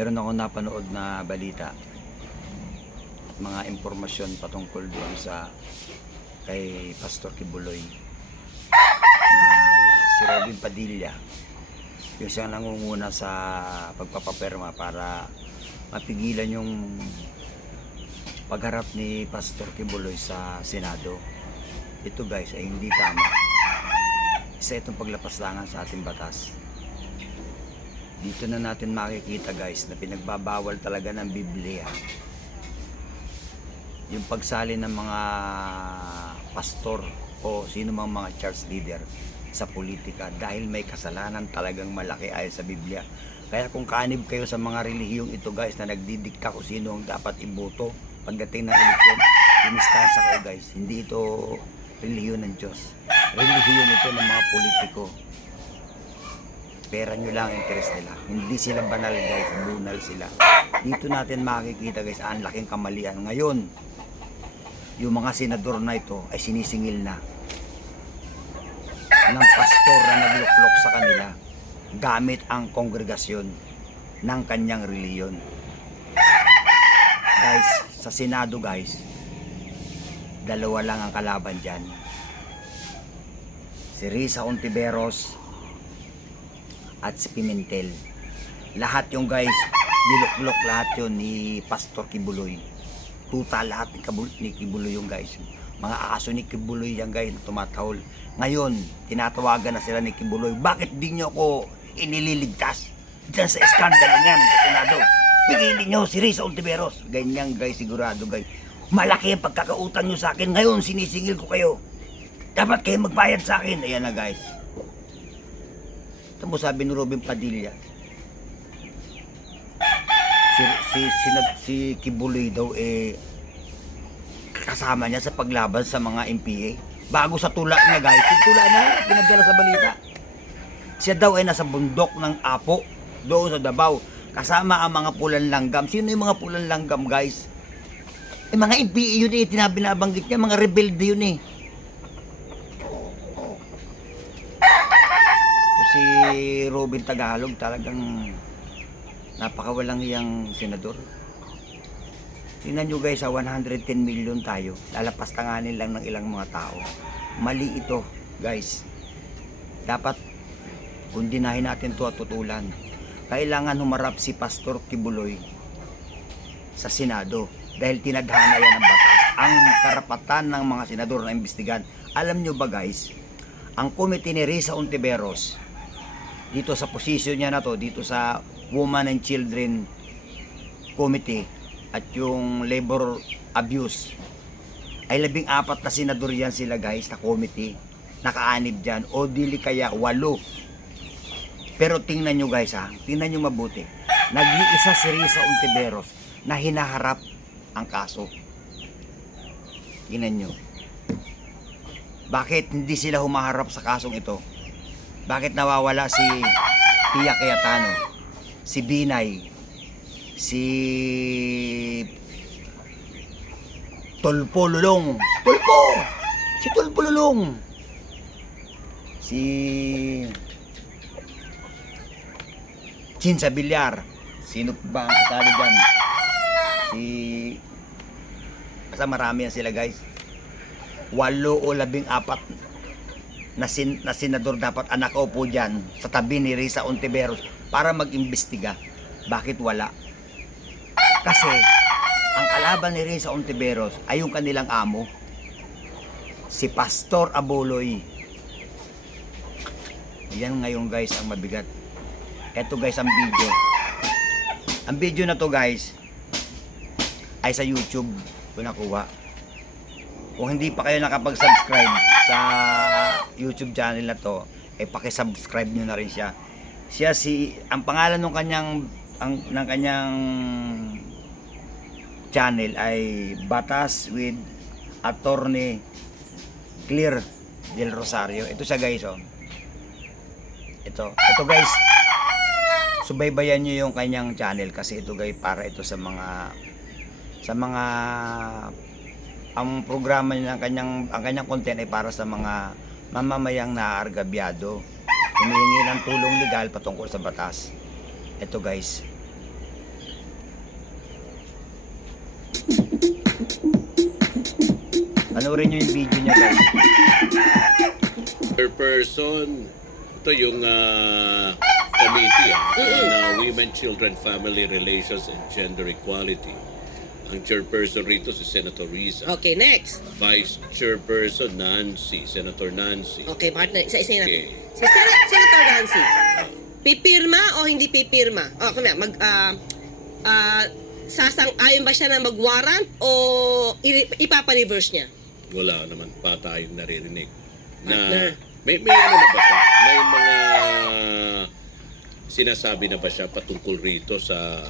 Meron ako napanood na balita, mga impormasyon patungkol doon sa kay Pastor Kibuloy na si Robin Padilla, yung siyang nangunguna sa pagpapaperma para mapigilan yung pagharap ni Pastor Kibuloy sa Senado. Ito guys ay hindi tama. Isa itong paglapaslangan sa ating batas. Dito na natin makikita guys na pinagbabawal talaga ng Biblia yung pagsali ng mga pastor o sino mang mga church leader sa politika dahil may kasalanan talagang malaki ayon sa Biblia. Kaya kung kaanib kayo sa mga relihiyong ito guys na nagdidikta kung sino ang dapat iboto pagdating ng eleksyon, dinistansya kayo guys. Hindi ito relihiyon ng Diyos. Relihiyon ito ng mga politiko. Pera nyo lang ang interest nila. Hindi sila banal guys, bunal sila. Dito natin makikita guys, ang laking kamalian. Ngayon, yung mga senador na ito ay sinisingil na ng pastor na nagluklok sa kanila gamit ang kongregasyon ng kanyang reliyon. Guys, sa Senado guys, dalawa lang ang kalaban dyan. Si Risa Hontiveros at si Pimentel. Lahat yung guys, niluklok lahat yun ni Pastor Kibuloy. Tuta lahat ni Kibuloy yung guys. Mga aso ni Kibuloy yan guys, tumatahol. Ngayon, tinatawagan na sila ni Kibuloy. Bakit di nyo ako inililigtas dyan sa eskandalo niyan sa Senado? Pigilin nyo si Risa Hontiveros. Ganyan guys, sigurado guys. Malaki ang pagkakautang nyo sa akin. Ngayon, sinisingil ko kayo. Dapat kayo magbayad sa akin. Ayan na guys. Ito mo sabi ni Robin Padilla. Si Kibuloy daw kasama niya sa paglaban sa mga MPA. Bago sa tula niya guys. Yung tula niya, pinagdala sa balita. Siya daw ay nasa bundok ng Apo, doon sa Davao. Kasama ang mga pulang langgam. Sino yung mga pulang langgam guys? Mga MPA yun tinabinabanggit niya. Mga rebelde yun Si Robin Tagalog talagang napakawalang hiyang senador. Tingnan nyo guys, sa 110 million tayo, lalapastanganin lang ng ilang mga tao. Mali ito guys. Dapat kundinahin natin to at tutulan. Kailangan humarap si Pastor Kibuloy sa Senado dahil tinadhana yan ng batas. Ang karapatan ng mga senador na imbestigan. Alam nyo ba guys, ang komite ni Risa Hontiveros dito sa posisyon niya na to, dito sa Women and Children Committee at yung Labor Abuse, ay 14 na senador yan sila guys na committee. Nakaanib dyan o dili kaya 8. Pero tingnan nyo guys tingnan nyo mabuti. Nag-iisa si Risa Hontiveros na hinaharap ang kaso. Tingnan nyo. Bakit hindi sila humaharap sa kasong ito? Bakit nawawala si Pia Cayetano, si Binay, si Tulfo Lulong, si Tulfo Lulong, si Chinsa Villar, sino ba ang kasali dyan? Basta marami yan sila guys. 8 o 14 na senador dapat ang nakaupo dyan sa tabi ni Risa Hontiveros para mag-imbestiga. Bakit wala? Kasi ang kalaban ni Risa Hontiveros ay yung kanilang amo, si Pastor Abuloy. Yan ngayon guys ang mabigat. Eto guys ang video. Ang video na to guys ay sa YouTube ko nakuha. Kung hindi pa kayo nakapag-subscribe sa YouTube channel na to, paki-subscribe nyo na rin siya. Ang pangalan ng kanyang channel ay Batas with Attorney Clear Del Rosario. Ito siya guys Ito guys. Subaybayan nyo yung kanyang channel kasi ito guys para ito sa mga ang programa niya ang kanyang content ay para sa mga mamamayang naaargabyado, humihingi ng tulong legal patungkol sa batas. Ito guys, Panoorin nyo yung video niya guys. Per person, ito yung committee on Women, Children, Family Relations and Gender Equality. Ang chairperson rito si Senator Risa. Okay, next. Vice Chairperson Nancy, Senator Nancy. Okay, partner. Isa-isa natin. Okay. Si Senator Nancy, pipirma o hindi pipirma? O, kung sasang-ayon ba siya na mag-warrant o ipapa-reverse niya? Wala naman pa tayong naririnig. Na, Partner. may ano na ba siya? May mga sinasabi na ba siya patungkol rito sa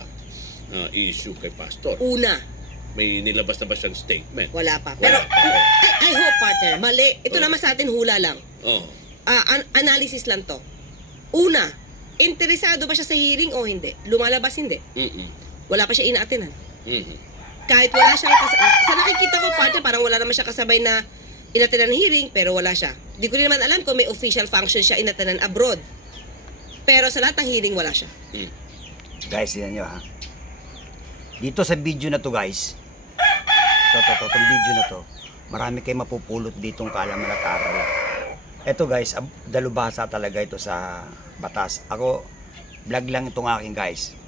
issue kay Pastor? Una, May nilabas na ba siyang statement? wala pa. Pero, I hope, partner, mali. Ito naman sa atin, hula lang. Oh. Analysis lang to. Una, interesado ba siya sa hearing o hindi? Lumalabas hindi. Wala pa siya ina-attenan. Kahit wala siyang sa nakikita ko, partner, parang wala naman siya kasabay na inatenan ng hearing, pero wala siya. Di ko rin naman alam kung may official function siya inatenan abroad. Pero sa lahat ng hearing, wala siya. Guys, yan nyo ha. Dito sa video na to guys, itong video na to, marami kayo mapupulot ditong kaalaman at aral. Ito guys, dalubhasa talaga ito sa batas. Ako, vlog lang itong aking guys.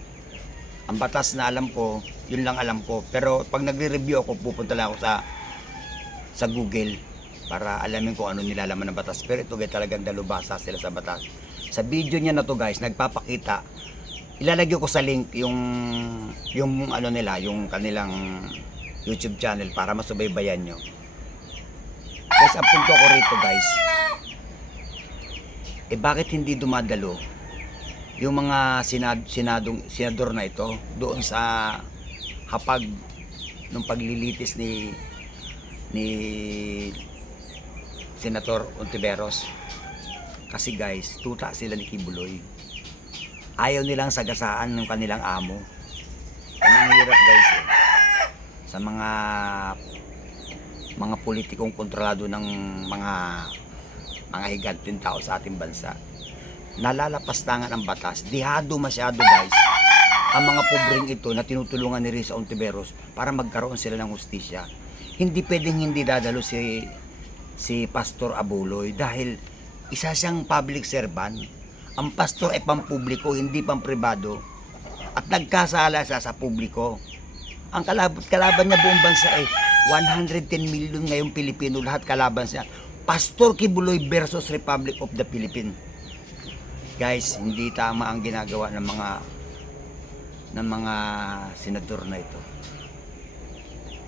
Ang batas na alam ko, yun lang alam ko. Pero pag nagre-review ako, pupunta lang ako sa Google para alamin kung ano nilalaman ng batas. Pero ito guys, talagang dalubhasa sila sa batas. Sa video niya na to guys, nagpapakita, ilalagay ko sa link yung ano nila, yung kanilang YouTube channel para masubaybayan nyo. Guys, ang punto ko rito guys, bakit hindi dumadalo yung mga senador na ito doon sa hapag nung paglilitis ni Senator Ontiveros? Kasi guys, tuta sila ni Kibuloy. Ayaw nilang sagasaan ng kanilang amo. Ang hirap guys sa mga politikong kontrolado ng mga higanting tao sa ating bansa. Nalalapastangan ang batas. Dihado masyado guys ang mga pobreng ito na tinutulungan ni Risa Ontiveros para magkaroon sila ng hustisya. Hindi pwedeng hindi dadalo si Pastor Abuloy dahil isa siyang public servant. Ang pastor ay pampubliko, hindi pampribado. At nagkasala siya sa publiko. Ang kalaban niya buong bansa ay 110 million ngayong Pilipino, lahat kalaban siya. Pastor Kibuloy versus Republic of the Philippines. Guys, hindi tama ang ginagawa ng mga senador na ito.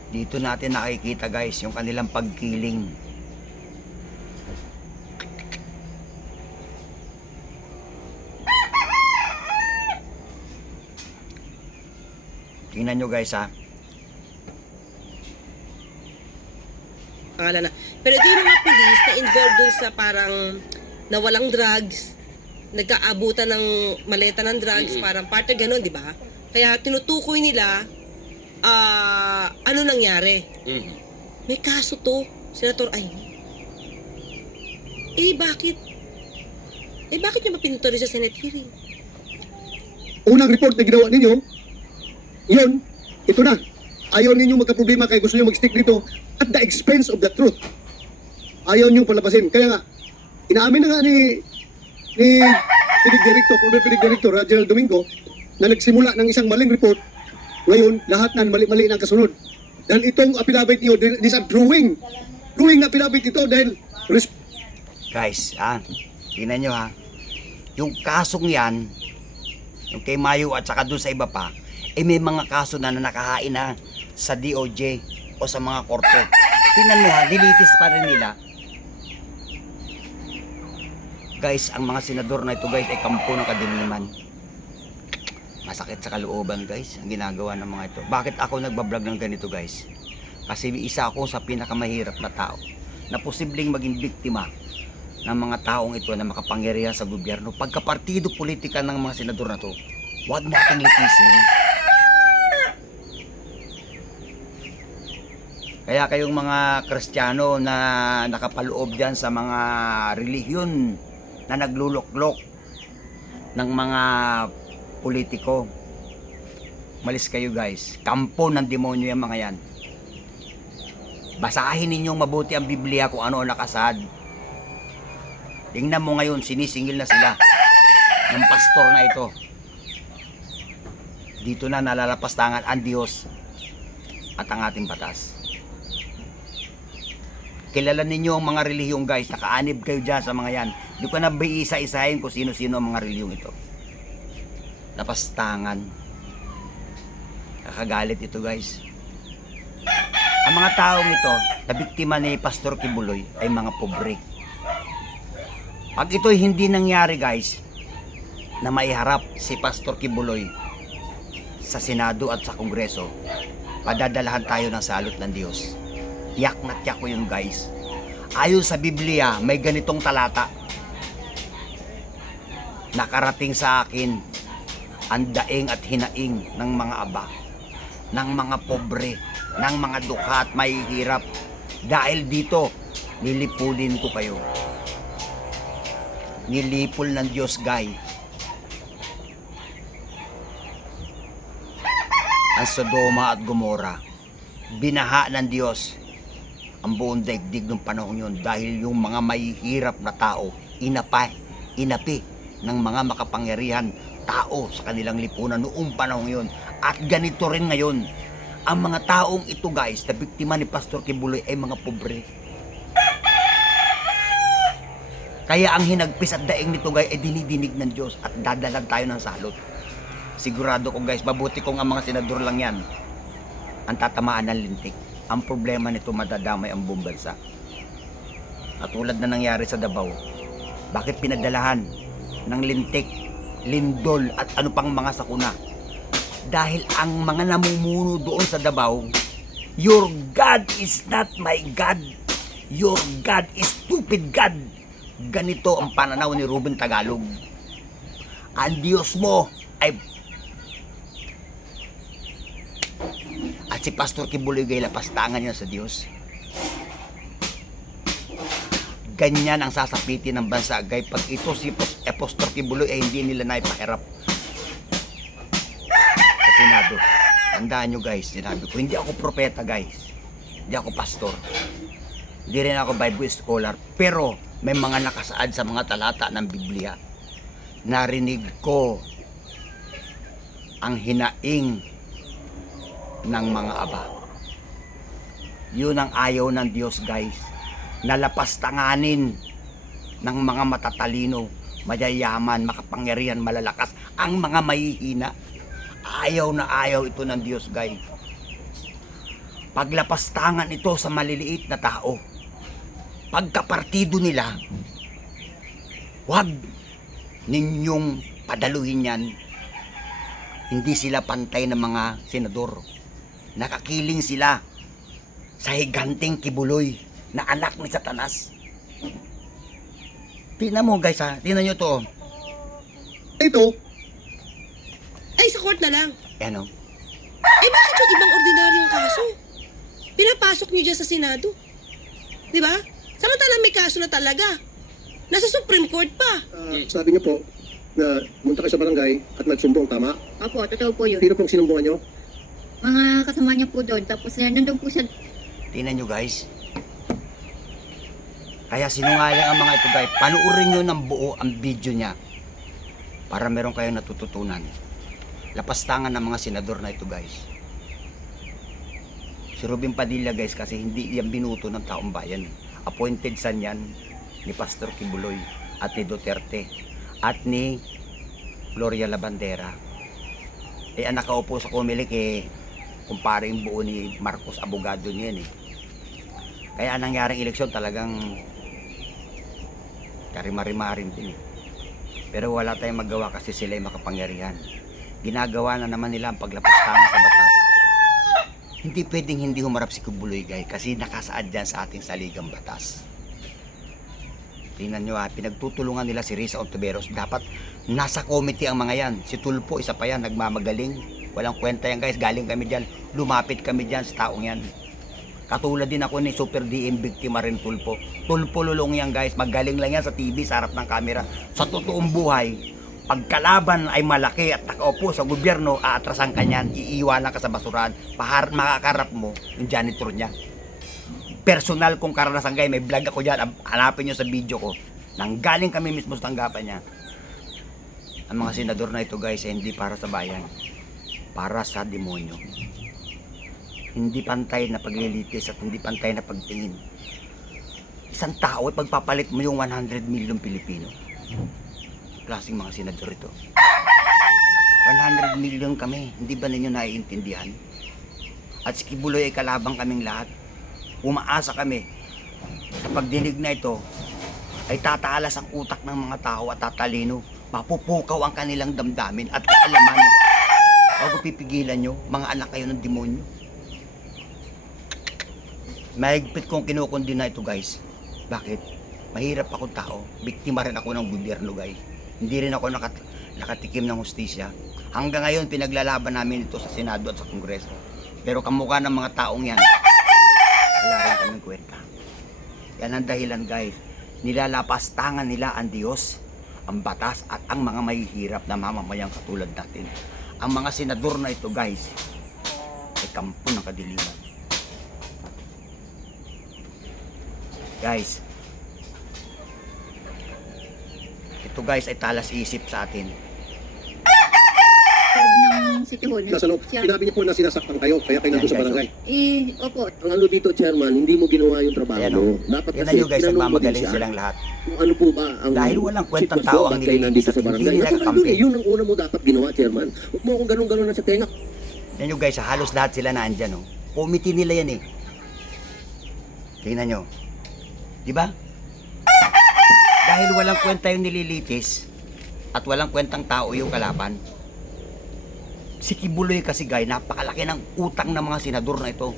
Dito natin nakikita guys yung kanilang pagkiling. Tingnan nyo guys ha. Pangalan na. Pero ito yung mga police na involved dun sa parang nawalang drugs, nagkaabutan ng maleta ng drugs, parang partner ganun, di ba? Kaya tinutukoy nila ano nangyari. May kaso to, Senator Amy. Bakit? Bakit nyo mapinutuloy sa Senate hearing? Unang report na ginawa ninyo, yun, ito na. Ayaw ninyo magka-problema kaya gusto nyo mag-stick dito at the expense of the truth. Ayaw nyo palabasin. Kaya nga, inaamin na nga ni former Pinig Director, General Domingo, na nagsimula ng isang maling report. Ngayon, lahat na mali-mali ng kasunod. Dahil itong affidavit niyo, this is a drawing na affidavit ito dahil Guys, tingnan nyo ha. Yung kasong yan, yung kay Mayo at saka doon sa iba pa, may mga kaso na nakahain na sa DOJ o sa mga korte. Tingnan mo ha, nilitis pa rin nila. Guys, ang mga senador na ito guys ay kampo ng kadiliman. Masakit sa kalooban guys ang ginagawa ng mga ito. Bakit ako nagbablog ng ganito guys? Kasi isa ako sa pinakamahirap na tao na posibleng maging biktima ng mga taong ito na makapangyarihan sa gobyerno. Pagkapartido politika ng mga senador na to, huwag nating litisin. Kaya kayong mga Kristiyano na nakapaloob dyan sa mga relihiyon na nagluluklok ng mga politiko, malis kayo guys. Kampo ng demonyo yung mga yan. Basahin ninyong mabuti ang Biblia kung ano ang nakasaad. Tingnan mo ngayon, sinisingil na sila ng pastor na ito. Dito na nalalapastangan ang Diyos at ang ating batas. Kilala ninyo ang mga relihiyong guys, nakaanib kayo dyan sa mga yan. Hindi ko na isa-isahin kung sino-sino ang mga relihiyong ito. Lapastangan. Kakagalit ito guys. Ang mga taong ito, na biktima ni Pastor Kibuloy ay mga pobre. Pag ito'y hindi nangyari guys, na maiharap si Pastor Kibuloy sa Senado at sa Kongreso, padadalahan tayo ng salot ng Diyos. Yak na tiyak ko yun guys. Ayon sa Biblia, may ganitong talata. Nakarating sa akin ang daing at hinaing ng mga aba, ng mga pobre, ng mga dukha at mahihirap. Dahil dito, nilipulin ko kayo. Nilipol ng Diyos guys ang Sodoma at Gomora. Binaha ng Diyos ang buong daigdig ng panahon yun dahil yung mga mahihirap na tao inapi ng mga makapangyarihan tao sa kanilang lipunan noong panahon yun. At ganito rin ngayon, ang mga taong ito guys na biktima ni Pastor Kibuloy ay mga pobre. Kaya ang hinagpis at daing nito guys ay dinidinig ng Diyos at dadalan tayo ng salot. Sigurado ko guys, mabuti kung ang mga senador lang yan ang tatamaan ng lintik. Ang problema nito, madadamay ang buong bansa. At tulad na nangyari sa Davao, bakit pinadalahan ng lintik, lindol at ano pang mga sakuna? Dahil ang mga namumuno doon sa Davao, your God is not my God. Your God is stupid God. Ganito ang pananaw ni Ruben Tagalog. Ang Diyos mo ay... At si Pastor Kibuloy gay lapastangan niya sa Diyos. Ganyan ang sasapitin ng bansa gay pag ito si Pastor Kibuloy ay hindi nila naipahirap sa Senado. Tandaan nyo guys, sinabi ko, hindi ako propeta guys. Hindi ako pastor. Hindi rin ako Bible scholar. Pero may mga nakasaad sa mga talata ng Biblia. Narinig ko ang hinaing ng mga aba. Yun ang ayaw ng Diyos guys. Nalapastanganin ng mga matatalino, mayayaman, makapangyarihan, malalakas ang mga mahihina. Ayaw na ayaw ito ng Diyos guys. Paglapastangan ito sa maliliit na tao, pagkapartido nila, huwag ninyong padaluhin yan. Hindi sila pantay ng mga senador. Nakakiling sila sa higanteng Kibuloy na anak ni Satanas. Tingnan mo guys ha, tingnan nyo to. Ito, Ay, sa court na lang. Ano? Eh, bakit yung ibang ordinaryong kaso? Pinapasok niyo dyan sa Senado. Di ba? Samantala may kaso na talaga. Nasa Supreme Court pa. sabi niyo po na munta kayo sa barangay at nagsumbong, tama? Opo, totoo po yun. Sino pong sinumbungan niyo? Mga kasama niya po doon. Tapos nandun po siya. Tingnan nyo guys. Kaya sinungaling ang mga ito guys. Panuorin nyo ng buo ang video niya para meron kayong natututunan. Lapastangan ng mga senador na ito guys. Si Ruben Padilla guys kasi hindi yan binuto ng taong bayan. Appointed san yan ni Pastor Kibuloy at ni Duterte at ni Gloria Labandera. Eh ang nakaupo sa Comelec eh kumpare yung buo ni Marcos, abogado niyan eh. Kaya ang nangyaring eleksyon talagang karimari-marin din eh. Pero wala tayong magawa kasi sila ay makapangyarihan. Ginagawa na naman nila ang paglapastangan sa batas. Hindi pwedeng hindi humarap si Kibuloy guys kasi nakasaad dyan sa ating saligang batas. Tingnan nyo ha, pinagtutulungan nila si Risa Ontiveros. Dapat nasa committee ang mga yan. Si Tulpo, isa pa yan, nagmamagaling. Walang kwenta yan guys, galing kami dyan. Lumapit kami dyan sa taong yan. Katulad din ako ni Super DM, biktima rin Tulpo. Tulpo lulong yan guys, magaling lang yan sa TV, sa harap ng camera. Sa totoong buhay, pagkalaban ay malaki at nakaupo sa gobyerno, aatrasan ka niyan, iiwanan ka sa basurahan, makakarap mo yung janitor niya. personal kong karanasan guys, may vlog ako dyan, hanapin nyo sa video ko. Nanggaling kami mismo sa tanggapan niya. Ang mga senador na ito guys, hindi para sa bayan, para sa demonyo. Hindi pantay na paglilitis at hindi pantay na pagtingin. Isang tao at pagpapalit mo yung 100 million Pilipino. Klaseng mga senador ito. 100 million kami, hindi ba ninyo naiintindihan? At si Kibuloy ay kalabang kaming lahat. Umaasa kami sa pagdinig na ito ay tataalas ang utak ng mga tao at tatalino. Mapupukaw ang kanilang damdamin at kaalaman. Bago pipigilan nyo, mga anak kayo ng demonyo. Mahigpit kong kinukundi na ito guys. Bakit? Mahirap akong tao. Biktima rin ako ng gobyerno guys. Hindi rin ako nakatikim ng hustisya. Hanggang ngayon pinaglalaban namin ito sa Senado at sa Kongreso. Pero kamukha ng mga taong yan, wala rin kaming kwenta. Yan ang dahilan guys. Nilalapastangan nila ang Diyos, ang batas at ang mga mahihirap na mamamayang katulad natin. Ang mga senador na ito guys ay kampo ng kadiliman. Guys, ito guys ay talas isip sa atin. Ng City Hall. Nasa loob. Sinabi niyo po na sinasaktan kayo, kaya kayo nandun sa barangay. Opo. Ang ano dito, Chairman, hindi mo ginawa yung trabaho Ayan, mo. oh. Dapat Yan na kasi yun guys, tinanong mo din nagmamagaling siya silang lahat. kung ano po ba ang Dahil walang kwentang sitwasyon, tao ang ba't kayo nandito sa nililitis at barangay. hindi nila Nasa kakampi. yun ang una mo dapat ginawa, Chairman. Huwag mo akong ganun-ganun na sa tenga. Yan yung guys, halos lahat sila na andyan. Oh. Committee nila yan eh. Tingnan nyo. Di ba? Dahil walang kwenta yung nililitis at walang kwentang tao yung kalaban. Si Kibuloy kasi guys, napakalaki ng utang ng mga senador na ito.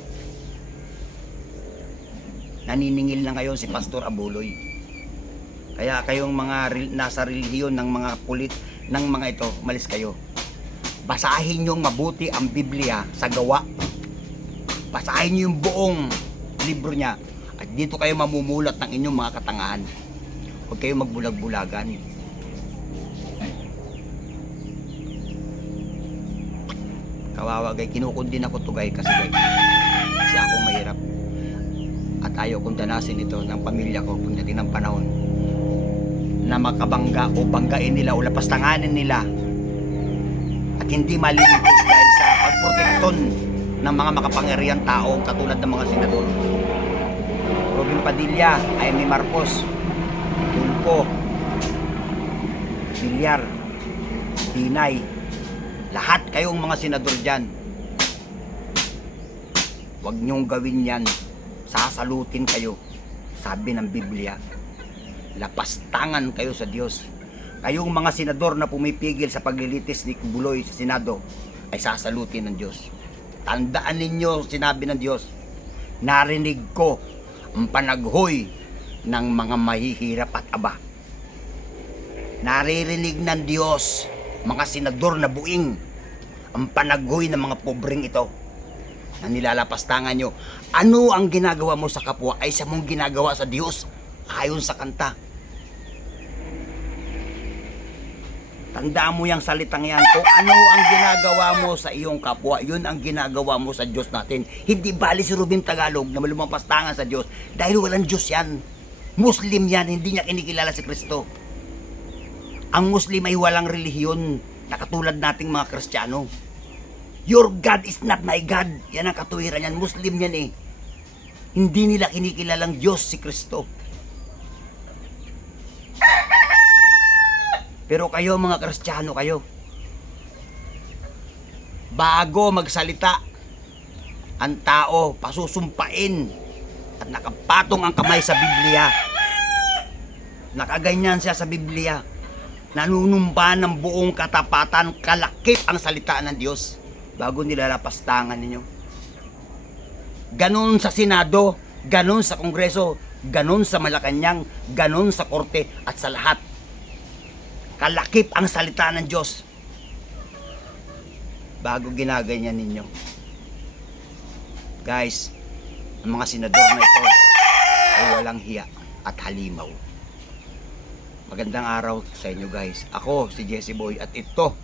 Naniningil na ngayon si Pastor Abuloy. Kaya kayong mga nasa relihiyon ng mga ng mga ito, malis kayo. Basahin nyo mabuti ang Biblia sa gawa. Basahin nyo yung buong libro niya. At dito kayo mamumulat ng inyong mga katangahan. Huwag kayo magbulag-bulagan. Kawawa guys, kinukundin ako to guys kasi akong mahirap. At ayaw kong danasin ito ng pamilya ko pagdating ng panahon na makabangga o banggain nila o lapastanganin nila at hindi malilitis dahil sa pagprotekton ng mga makapangyarihang tao katulad ng mga senador. Robin Padilla, Amy Marcos, Tulfo, Villar, Binay, lahat kayong mga senador dyan, huwag nyong gawin yan, sasalutin kayo. Sabi ng Biblia, lapastangan kayo sa Diyos. Kayong mga senador na pumipigil sa paglilitis ni Kibuloy sa Senado ay sasalutin ng Diyos. Tandaan ninyo, sinabi ng Diyos, narinig ko ang panaghoy ng mga mahihirap at aba. Naririnig ng Diyos, mga senador na buing, ang panaghoy ng mga pobreng ito na nilalapastangan nyo. Ano ang ginagawa mo sa kapwa ay sa mong ginagawa sa Diyos ayon sa kanta. Tandaan mo yung salitang yan. Kung ano ang ginagawa mo sa iyong kapwa, yun ang ginagawa mo sa Diyos natin. Hindi bali si Rubin Tagalog na malumapastangan sa Diyos dahil walang Diyos yan. Muslim yan, hindi niya kinikilala si Kristo. Ang Muslim ay walang relihiyon na katulad nating mga Kristiyano. Your God is not my God. Yan ang katuwiran yan. Muslim yan eh. Hindi nila kinikilalang Diyos si Kristo. Pero kayo mga Kristiyano kayo, bago magsalita ang tao, pasusumpain at nakapatong ang kamay sa Biblia. Nakaganyan siya sa Biblia. Nanunumpa ng buong katapatan, kalakip ang salita ng Diyos bago nilalapastangan ninyo. Ganon sa Senado, ganon sa Kongreso, ganon sa Malacanang, ganon sa Korte at sa lahat. Kalakip ang salita ng Diyos bago ginaganyan ninyo. Guys, ang mga senador na ito ay walang hiya at halimaw. Magandang araw sa inyo guys. Ako si Jesse Boy at ito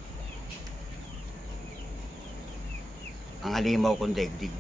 ang halimaw kong daigdig.